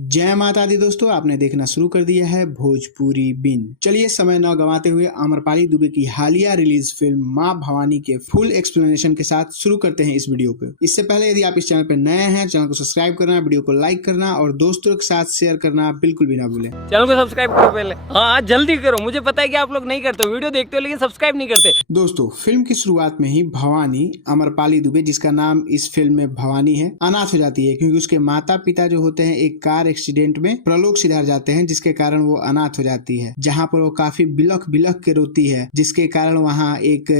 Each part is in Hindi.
जय माता दी दोस्तों, आपने देखना शुरू कर दिया है भोजपुरी बिन। चलिए समय न गंवाते हुए आम्रपाली दुबे की हालिया रिलीज फिल्म मां भवानी के फुल एक्सप्लेनेशन के साथ शुरू करते हैं इस वीडियो को। इससे पहले यदि आप इस चैनल पर नए हैं, चैनल को सब्सक्राइब करना, वीडियो को लाइक करना और दोस्तों के साथ शेयर करना बिल्कुल भी ना भूलें। चैनल को सब्सक्राइब करो पहले। हाँ जल्दी करो, मुझे पता है कि आप लोग नहीं करते, वीडियो देखते हो लेकिन सब्सक्राइब नहीं करते। दोस्तों, फिल्म की शुरुआत में ही भवानी आम्रपाली दुबे, जिसका नाम इस फिल्म में भवानी है, अनाथ हो जाती है क्योंकि उसके माता पिता जो होते हैं एक कार एक्सीडेंट में प्रलोक सिधार जाते हैं, जिसके कारण वो अनाथ हो जाती है। जहां पर वो काफी बिलख बिलख के रोती है, जिसके कारण वहां एक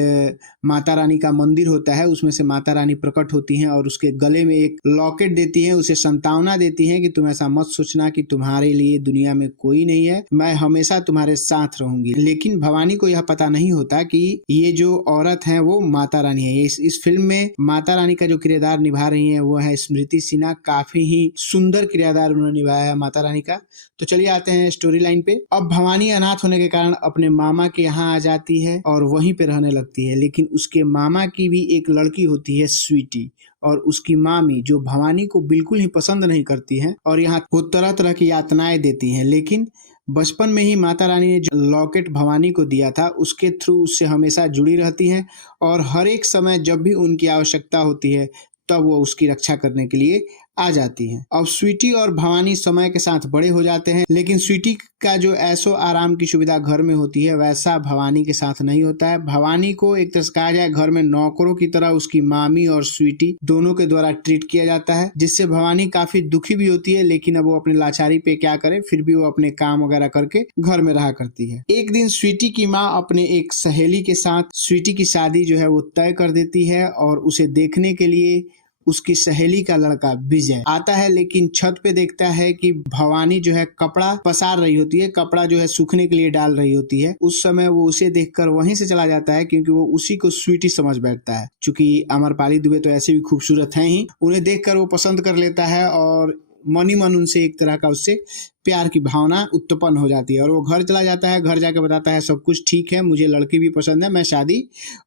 माता रानी का मंदिर होता है, उसमें से माता रानी प्रकट होती हैं और उसके गले में एक लॉकेट देती हैं, उसे संतावना देती हैं कि तुम ऐसा मत सोचना कि तुम्हारे लिए दुनिया में कोई नहीं है, मैं हमेशा तुम्हारे साथ रहूंगी। लेकिन भवानी को यह पता नहीं होता कि ये जो औरत है वो माता रानी है। इस फिल्म में माता रानी का जो किरदार निभा रही है वो है स्मृति सिन्हा। काफी ही सुंदर किरदार उन्होंने निभाया है माता रानी का। तो चलिए आते हैं स्टोरी लाइन पे। अब भवानी अनाथ होने के कारण अपने मामा के यहाँ आ जाती है और वहीं पे रहने लगती है। लेकिन उसके मामा की भी एक लड़की होती है स्वीटी, और उसकी मामी जो भवानी को बिल्कुल ही पसंद नहीं करती है और यहाँ वो तरह तरह की यातनाएं देती हैं। लेकिन बचपन में ही माता रानी ने जो लॉकेट भवानी को दिया था उसके थ्रू उससे हमेशा जुड़ी रहती हैं और हर एक समय जब भी उनकी आवश्यकता होती है तब वो उसकी रक्षा करने के लिए आ जाती हैं। अब स्वीटी और भवानी समय के साथ बड़े हो जाते हैं, लेकिन स्वीटी का जो ऐशो आराम की सुविधा घर में होती है वैसा भवानी के साथ नहीं होता है। भवानी को एक तरह से कहा जाए घर में नौकरों की तरह उसकी मामी और स्वीटी दोनों के द्वारा ट्रीट किया जाता है, जिससे भवानी काफी दुखी भी होती है। लेकिन अब वो अपनी लाचारी पे क्या करे, फिर भी वो अपने काम वगैरह करके घर में रहा करती है। एक दिन स्वीटी की माँ अपने एक सहेली के साथ स्वीटी की शादी जो है वो तय कर देती है और उसे देखने के लिए उसकी सहेली का लड़का विजय आता है। लेकिन छत पे देखता है कि भवानी जो है कपड़ा पसार रही होती है, कपड़ा जो है सूखने के लिए डाल रही होती है। उस समय वो उसे देखकर वहीं से चला जाता है क्योंकि वो उसी को स्वीटी समझ बैठता है। चूंकि आम्रपाली दुबे तो ऐसे भी खूबसूरत हैं ही, उन्हें देखकर वो पसंद कर लेता है और मनी मन उनसे एक तरह का उससे प्यार की भावना उत्पन्न हो जाती है और वो घर चला जाता है। घर जाके बताता है सब कुछ ठीक है, मुझे लड़की भी पसंद है, मैं शादी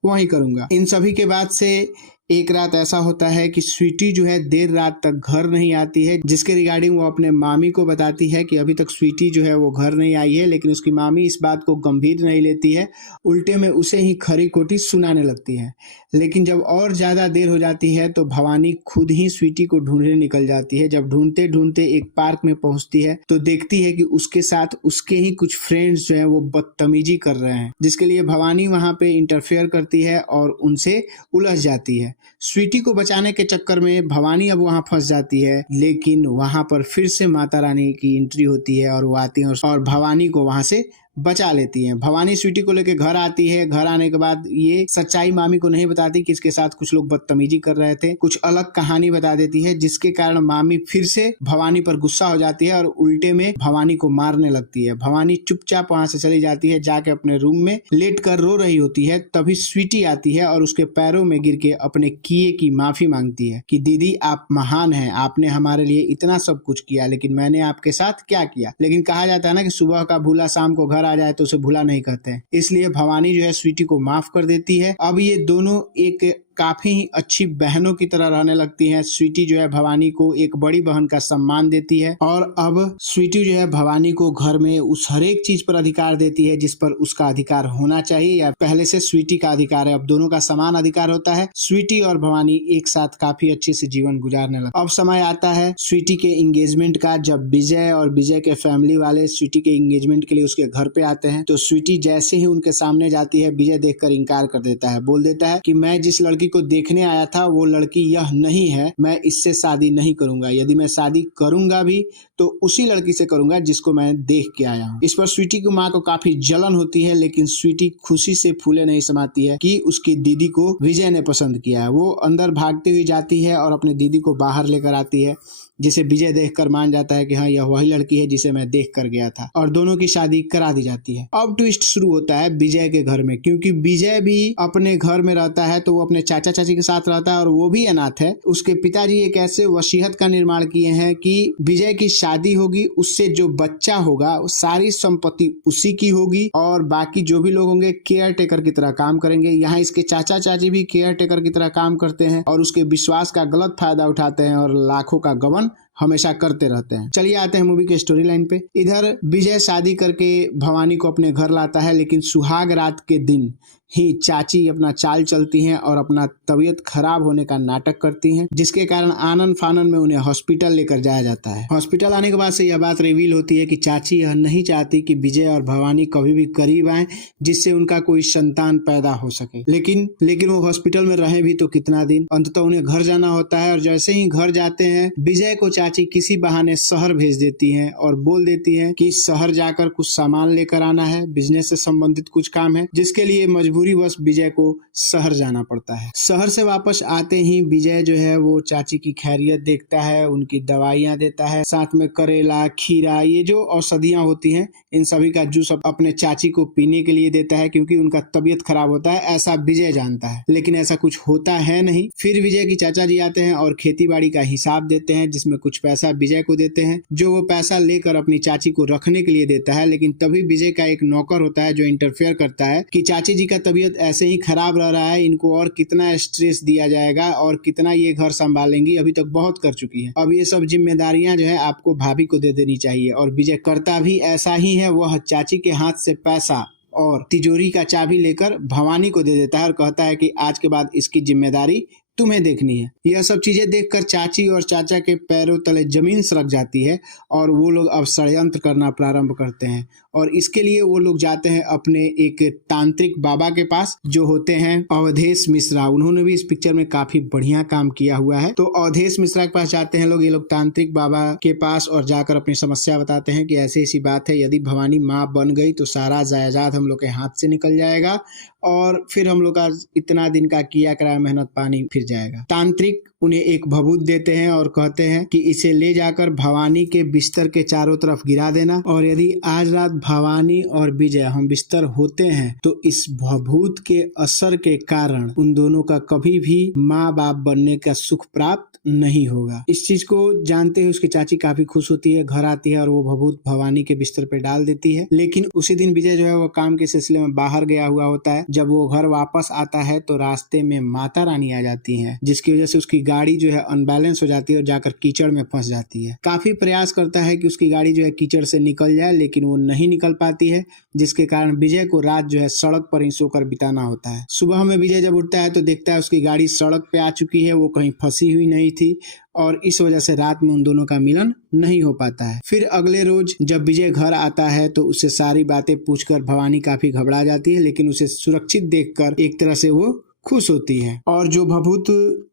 वहीं करूंगा। इन सभी के बाद से एक रात ऐसा होता है कि स्वीटी जो है देर रात तक घर नहीं आती है, जिसके रिगार्डिंग वो अपने मामी को बताती है कि अभी तक स्वीटी जो है वो घर नहीं आई है। लेकिन उसकी मामी इस बात को गंभीर नहीं लेती है, उल्टे में उसे ही खरी खोटी सुनाने लगती है। लेकिन जब और ज्यादा देर हो जाती है तो भवानी खुद ही स्वीटी को ढूंढने निकल जाती है। जब ढूंढते ढूंढते एक पार्क में पहुंचती है तो देखती है कि उसके साथ उसके ही कुछ फ्रेंड्स जो है वो बदतमीजी कर रहे हैं, जिसके लिए भवानी वहां पे इंटरफेयर करती है और उनसे उलझ जाती है। स्वीटी को बचाने के चक्कर में भवानी अब वहां फंस जाती है, लेकिन वहां पर फिर से माता रानी की एंट्री होती है और वो आती है और भवानी को वहां से बचा लेती हैं। भवानी स्वीटी को लेकर घर आती है। घर आने के बाद ये सच्चाई मामी को नहीं बताती कि इसके साथ कुछ लोग बदतमीजी कर रहे थे, कुछ अलग कहानी बता देती है, जिसके कारण मामी फिर से भवानी पर गुस्सा हो जाती है और उल्टे में भवानी को मारने लगती है। भवानी चुपचाप वहां से चली जाती है, जाके अपने रूम में लेट कर रो रही होती है। तभी स्वीटी आती है और उसके पैरों में गिर के अपने किए की माफी मांगती है कि दीदी आप महान हैं, आपने हमारे लिए इतना सब कुछ किया, लेकिन मैंने आपके साथ क्या किया। लेकिन कहा जाता है ना कि सुबह का भूला शाम को घर आ जाए तो उसे भूला नहीं कहते हैं, इसलिए भवानी जो है स्वीटी को माफ कर देती है। अब ये दोनों एक काफी ही अच्छी बहनों की तरह रहने लगती हैं। स्वीटी जो है भवानी को एक बड़ी बहन का सम्मान देती है और अब स्वीटी जो है भवानी को घर में उस हर एक चीज पर अधिकार देती है जिस पर उसका अधिकार होना चाहिए या पहले से स्वीटी का अधिकार है। अब दोनों का समान अधिकार होता है। स्वीटी और भवानी एक साथ काफी अच्छे से जीवन गुजारने लगे। अब समय आता है स्वीटी के एंगेजमेंट का। जब विजय और विजय के फैमिली वाले स्वीटी के एंगेजमेंट के लिए उसके घर पे आते हैं तो स्वीटी जैसे ही उनके सामने जाती है विजय देखकर इनकार कर देता है, बोल देता है कि मैं जिस लड़की को देखने आया था वो लड़की यह नहीं है, मैं इससे शादी नहीं करूंगा। यदि मैं शादी करूंगा भी तो उसी लड़की से करूंगा जिसको मैं देख के आया हूँ। इस पर स्वीटी की माँ को काफी जलन होती है, लेकिन स्वीटी खुशी से फूले नहीं समाती है कि उसकी दीदी को विजय ने पसंद किया है। वो अंदर भागती हुई जाती है और अपने दीदी को बाहर लेकर आती है, जिसे विजय देखकर मान जाता है कि हाँ यह वही लड़की है जिसे मैं देख कर गया था और दोनों की शादी करा दी जाती है। अब ट्विस्ट शुरू होता है विजय के घर में, क्योंकि विजय भी अपने घर में रहता है तो वो अपने चाचा चाची के साथ रहता है और वो भी अनाथ है। उसके पिताजी एक ऐसे वसीयत का निर्माण किए हैं कि विजय की शादी होगी, उससे जो बच्चा होगा सारी संपत्ति उसी की होगी और बाकी जो भी लोग होंगे केयर टेकर की तरह काम करेंगे। यहाँ इसके चाचा चाची भी केयर टेकर की तरह काम करते हैं और उसके विश्वास का गलत फायदा उठाते हैं और लाखों का गबन हमेशा करते रहते हैं। चलिए आते हैं मूवी के स्टोरी लाइन पे। इधर विजय शादी करके भवानी को अपने घर लाता है, लेकिन सुहाग रात के दिन ही चाची अपना चाल चलती हैं और अपना तबीयत खराब होने का नाटक करती हैं, जिसके कारण आनन फानन में उन्हें हॉस्पिटल लेकर जाया जाता है। हॉस्पिटल आने के बाद से यह बात रिवील होती है कि चाची यह नहीं चाहती कि विजय और भवानी कभी भी करीब आए, जिससे उनका कोई संतान पैदा हो सके। लेकिन वो हॉस्पिटल में रहे भी तो कितना दिन, अंततः उन्हें घर जाना होता है। और जैसे ही घर जाते हैं, विजय को चाची किसी बहाने शहर भेज देती हैं और बोल देती हैं कि शहर जाकर कुछ सामान लेकर आना है, बिजनेस से संबंधित कुछ काम है, जिसके लिए मजबूरीवश विजय को शहर जाना पड़ता है। शहर से वापस आते ही विजय जो है वो चाची की खैरियत देखता है, उनकी दवाइयां देता है, साथ में करेला, खीरा, ये जो औषधियां होती हैं इन सभी का जूस अपने चाची को पीने के लिए देता है, क्योंकि उनका तबीयत खराब होता है, ऐसा विजय जानता है। लेकिन ऐसा कुछ होता है नहीं। फिर विजय की चाचा जी आते हैं और खेती बाड़ी का हिसाब देते हैं, जिसमें कुछ पैसा विजय को देते हैं, जो वो पैसा लेकर अपनी चाची को रखने के लिए देता है। लेकिन तभी विजय का एक नौकर होता है जो इंटरफेयर करता है कि चाची जी का तबीयत ऐसे ही खराब रह रहा है, इनको और कितना स्ट्रेस दिया जाएगा और कितना ये घर संभालेंगी, अभी तक बहुत कर चुकी है, अब ये सब जिम्मेदारियां जो है आपको भाभी को दे देनी चाहिए। और विजय करता भी ऐसा ही है, वह चाची के हाथ से पैसा और तिजोरी का चाबी लेकर भवानी को दे देता है और कहता है कि आज के बाद इसकी जिम्मेदारी तुम्हें देखनी है। यह सब चीजें देखकर चाची और चाचा के पैरों तले जमीन सरक जाती है और वो लोग अब षड्यंत्र करना प्रारंभ करते हैं। और इसके लिए वो लोग जाते हैं अपने एक तांत्रिक बाबा के पास, जो होते हैं अवधेश मिश्रा। उन्होंने भी इस पिक्चर में काफी बढ़िया काम किया हुआ है। तो अवधेश मिश्रा के पास जाते हैं ये लोग तांत्रिक बाबा के पास और जाकर अपनी समस्या बताते हैं कि ऐसी ऐसी बात है, यदि भवानी माँ बन गई तो सारा जायदाद हम लोग के हाथ से निकल जाएगा और फिर हम लोग का इतना दिन का किया कराया मेहनत पानी फिर जाएगा। तांत्रिक उन्हें एक भभूत देते हैं और कहते हैं कि इसे ले जाकर भवानी के बिस्तर के चारों तरफ गिरा देना, और यदि आज रात भवानी और विजय हम बिस्तर होते हैं तो इस भभूत के असर के कारण उन दोनों का कभी भी माँ बाप बनने का सुख प्राप्त नहीं होगा। इस चीज को जानते हुए उसकी चाची काफी खुश होती है, घर आती है और वो भभूत भवानी के बिस्तर पे डाल देती है। लेकिन उसी दिन विजय जो है वो काम के सिलसिले में बाहर गया हुआ होता है। जब वो घर वापस आता है तो रास्ते में माता रानी आ जाती है, जिसकी वजह से उसकी गाड़ी जो है अनबैलेंस हो जाती है और जाकर कीचड़ में फंस जाती है। काफी प्रयास करता है कि उसकी गाड़ी जो है कीचड़ से निकल जाए, लेकिन वो नहीं निकल पाती है, जिसके कारण विजय को रात जो है सड़क पर ही सोकर बिताना होता है। सुबह में विजय जब उठता है तो देखता है उसकी गाड़ी सड़क पे आ चुकी है, वो कहीं फंसी हुई नहीं थी और इस वजह से रात में उन दोनों का मिलन नहीं हो पाता है। फिर अगले रोज जब विजय घर आता है तो उससे सारी बातें पूछकर भवानी काफी घबरा जाती है, लेकिन उसे सुरक्षित देखकर एक तरह से वो खुश होती है। और जो भभूत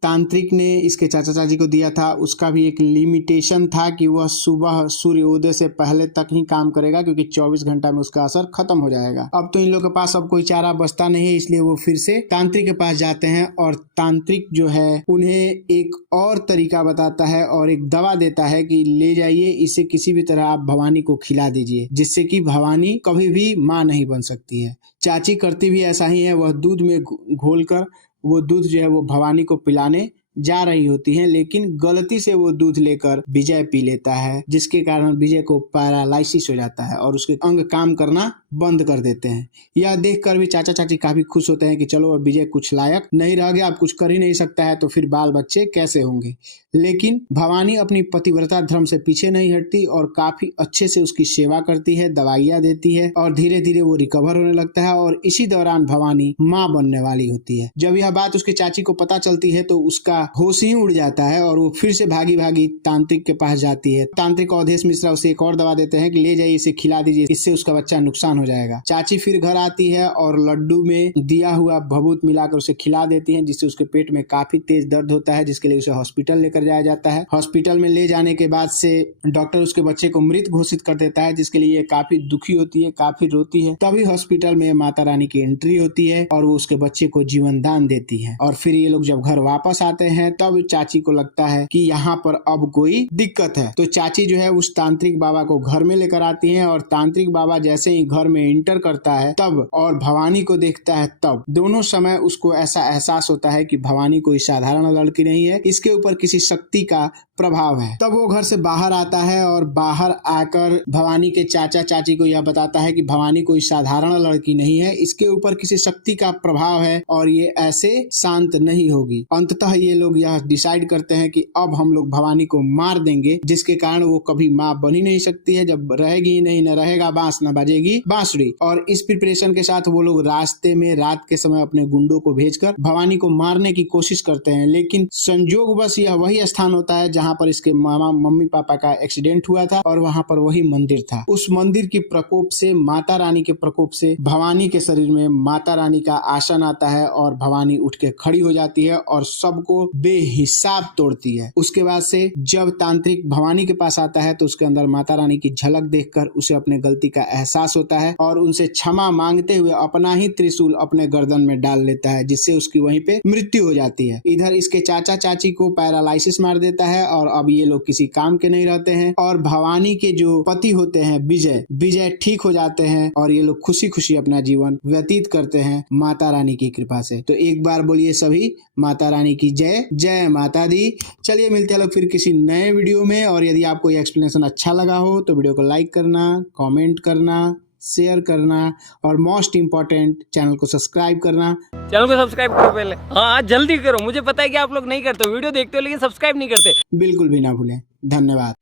तांत्रिक ने इसके चाचा चाची को दिया था उसका भी एक लिमिटेशन था कि वह सुबह सूर्योदय से पहले तक ही काम करेगा, क्योंकि 24 घंटा में उसका असर खत्म हो जाएगा। अब तो इन लोगों के पास अब कोई चारा बचता नहीं है, इसलिए वो फिर से तांत्रिक के पास जाते हैं और तांत्रिक जो है उन्हें एक और तरीका बताता है और एक दवा देता है कि ले जाइए, इसे किसी भी तरह आप भवानी को खिला दीजिए, जिससे कि भवानी कभी भी माँ नहीं बन सकती है। चाची करती भी ऐसा ही है, वह दूध में घोलकर वो दूध जो है वो भवानी को पिलाने जा रही होती हैं, लेकिन गलती से वो दूध लेकर विजय पी लेता है, जिसके कारण विजय को पैरालाइसिस हो जाता है और उसके अंग काम करना बंद कर देते हैं। यह देखकर भी चाचा चाची काफी खुश होते हैं कि चलो अब विजय कुछ लायक नहीं रह गया, अब कुछ कर ही नहीं सकता है तो फिर बाल बच्चे कैसे होंगे। लेकिन भवानी अपनी पतिव्रता धर्म से पीछे नहीं हटती और काफी अच्छे से उसकी सेवा करती है, दवाइयाँ देती है और धीरे धीरे वो रिकवर होने लगता है और इसी दौरान भवानी माँ बनने वाली होती है। जब यह बात उसकी चाची को पता चलती है तो उसका होश ही उड़ जाता है और वो फिर से भागी भागी तांत्रिक के पास जाती है। तांत्रिक अवधेश मिश्रा उसे एक और दवा देते हैं कि ले जाइए, इसे खिला दीजिए, इससे उसका बच्चा नुकसान हो जाएगा। चाची फिर घर आती है और लड्डू में दिया हुआ भभूत मिलाकर उसे खिला देती है, जिससे उसके पेट में काफी तेज दर्द होता है, जिसके लिए उसे हॉस्पिटल लेकर जाया जाता है। हॉस्पिटल में ले जाने के बाद से डॉक्टर उसके बच्चे को मृत घोषित कर देता है, जिसके लिए काफी दुखी होती है, काफी रोती है। तभी हॉस्पिटल में माता रानी की एंट्री होती है और वो उसके बच्चे को जीवन दान देती है। और फिर ये लोग जब घर वापस आते हैं तब चाची को लगता है कि यहाँ पर अब कोई दिक्कत है, तो चाची जो है उस तांत्रिक बाबा को घर में लेकर आती है और तांत्रिक बाबा जैसे ही घर में इंटर करता है तब और भवानी को देखता है तब दोनों समय उसको ऐसा एहसास होता है कि भवानी कोई साधारण लड़की नहीं है, इसके ऊपर किसी शक्ति का प्रभाव है। तब वो घर से बाहर आता है और बाहर आकर भवानी के चाचा चाची को यह बताता है कि भवानी कोई साधारण लड़की नहीं है, इसके ऊपर किसी शक्ति का प्रभाव है और ये ऐसे शांत नहीं होगी। अंततः ये लोग यह डिसाइड करते हैं कि अब हम लोग भवानी को मार देंगे, जिसके कारण वो कभी माँ बन ही नहीं सकती है। जब रहेगी ही नहीं, न रहेगा बांस न बजेगी बांसुरी। और इस प्रिपरेशन के साथ वो लोग रास्ते में रात के समय अपने गुंडों को भेजकर भवानी को मारने की कोशिश करते हैं, लेकिन संयोगवश यह वही स्थान होता है जहाँ पर इसके मामा मम्मी पापा का एक्सीडेंट हुआ था और वहाँ पर वही मंदिर था। उस मंदिर के प्रकोप से, माता रानी के प्रकोप से भवानी के शरीर में माता रानी का आसन आता है और भवानी उठ के खड़ी हो जाती है और सबको बेहिसाब तोड़ती है। उसके बाद से जब तांत्रिक भवानी के पास आता है तो उसके अंदर माता रानी की झलक देखकर उसे अपने गलती का एहसास होता है और उनसे क्षमा मांगते हुए अपना ही त्रिशूल अपने गर्दन में डाल लेता है, जिससे उसकी वहीं पे मृत्यु हो जाती है। इधर इसके चाचा चाची को पैरालाइसिस मार देता है और अब ये लोग किसी काम के नहीं रहते हैं और भवानी के जो पति होते हैं विजय ठीक हो जाते हैं और ये लोग खुशी खुशी अपना जीवन व्यतीत करते हैं माता रानी की कृपा से। तो एक बार बोलिए सभी माता रानी की जय। जय माता दी। चलिए मिलते हैं लोग फिर किसी नए वीडियो में। और यदि आपको ये एक्सप्लेनेशन अच्छा लगा हो तो वीडियो को लाइक करना, कमेंट करना, शेयर करना और मोस्ट इम्पोर्टेंट चैनल को सब्सक्राइब करना। चैनल को सब्सक्राइब करो पहले। हाँ जल्दी करो, मुझे पता है कि आप लोग नहीं करते, वीडियो देखते हो लेकिन सब्सक्राइब नहीं करते। बिल्कुल भी ना भूलें। धन्यवाद।